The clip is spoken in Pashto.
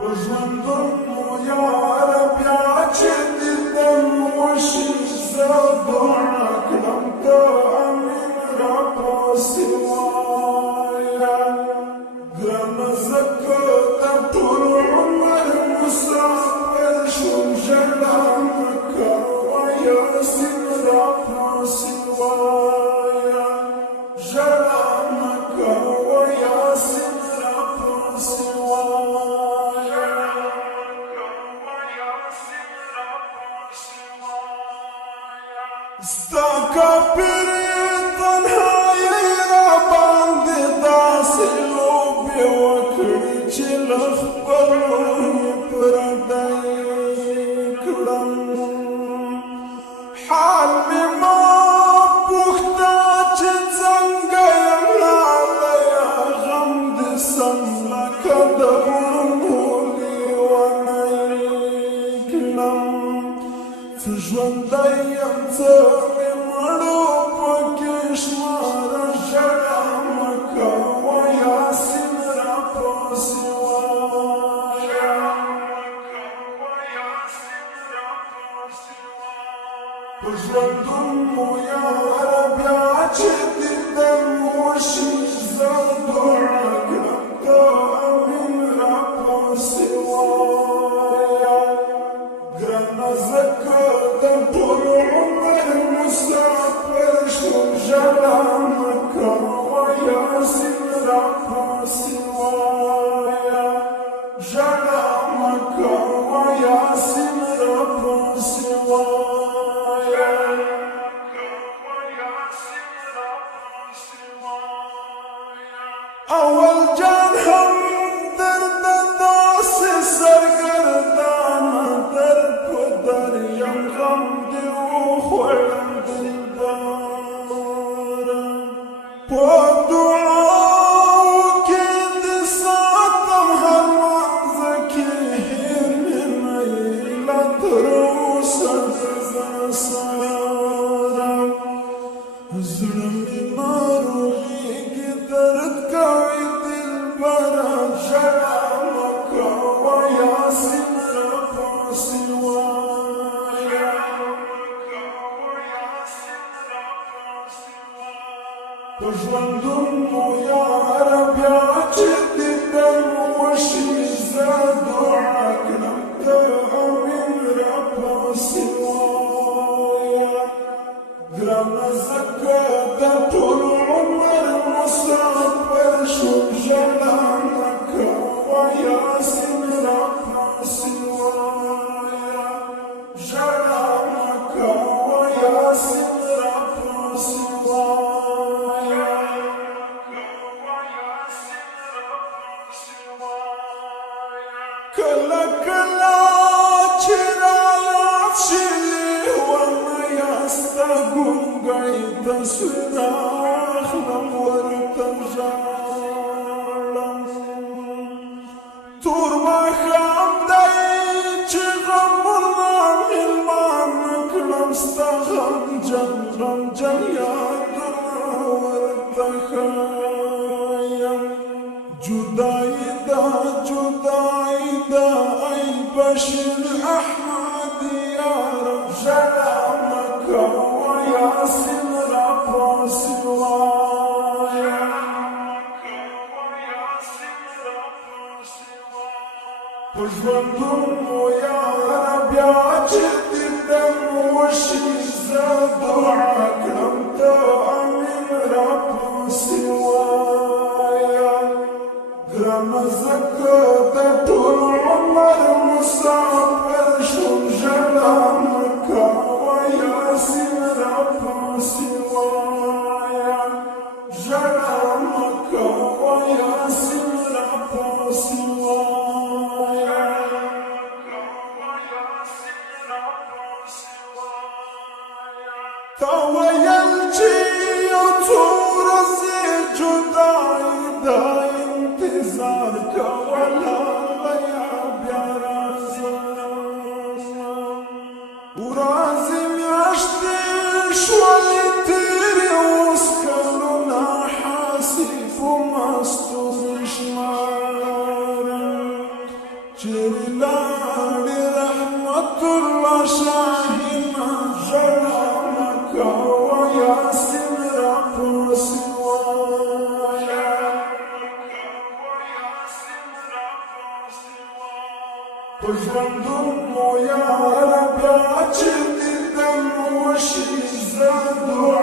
وژوندون يا رب يا جديدم وشي زادونا كلمت أمين رب سوايا قرنا زكاة طول عمر مسافر شوم جلامك وياسين رب سوايا جلامك وياسين رب سوايا Staka piritan hayra bandi dasi lubje wakri chilakh baluni pradai kram hal mi ma pukhta chizangayam lalaya ghamd samla kadabulmuli wanai kram Fžvandajam cami maro pakešmara žalamaka wa yasin rapa siwaya Fžvandum ya rab ya čedidem uši zadora grabta amin rapa siwaya Grana زكاة طول عمر مسافر شوم جلامك وياسين رب سوايا جلامك وياسين رب سوايا أول جان هم درد داس سرگردان دریم غم دیو خویم دلدارم با دعاو که دستم هر منزکی هرمی لطروس زنسارم زلمی ماروی درد کوی دل برم جلامک و یاسین رب سوایا وژوندون يا رب يا جديدم وشي زادوعك نبدأ من رب سوايا قرنا زكاة طول عمر مسافر شوف جلالك وياسين رب سوايا جلالك وياسين رب سوايا كلا كلا چرايا شلي وانا يستقوم قيد سراخ نمور تجالم تور ما خام داي چغمرنا ملمان نكلم استغم جنرم جنيا دور تخايم جداي دا اي بشر احمد يا رب جلامك وياسين رب سوايا وژوندون يا رب يا جديدم وشي زادوعك نبدأ من رب سوايا قرنا زكاة طول عمر مسافر شوم جلامك وياسين رب سوايا جلامك وياسين رب سوايا تويا الجي وطور الزي جداي دا انتظارك ولا غياب يا رازم ورازي مياشتي شوالي تيري وسكالونا حاسف ومستور شمارك Cirilali rahmatullah Şahina Jalamaka Wa Yasin Raposiwaya Pojvandum moja Rabbi Açildi dem moši zadu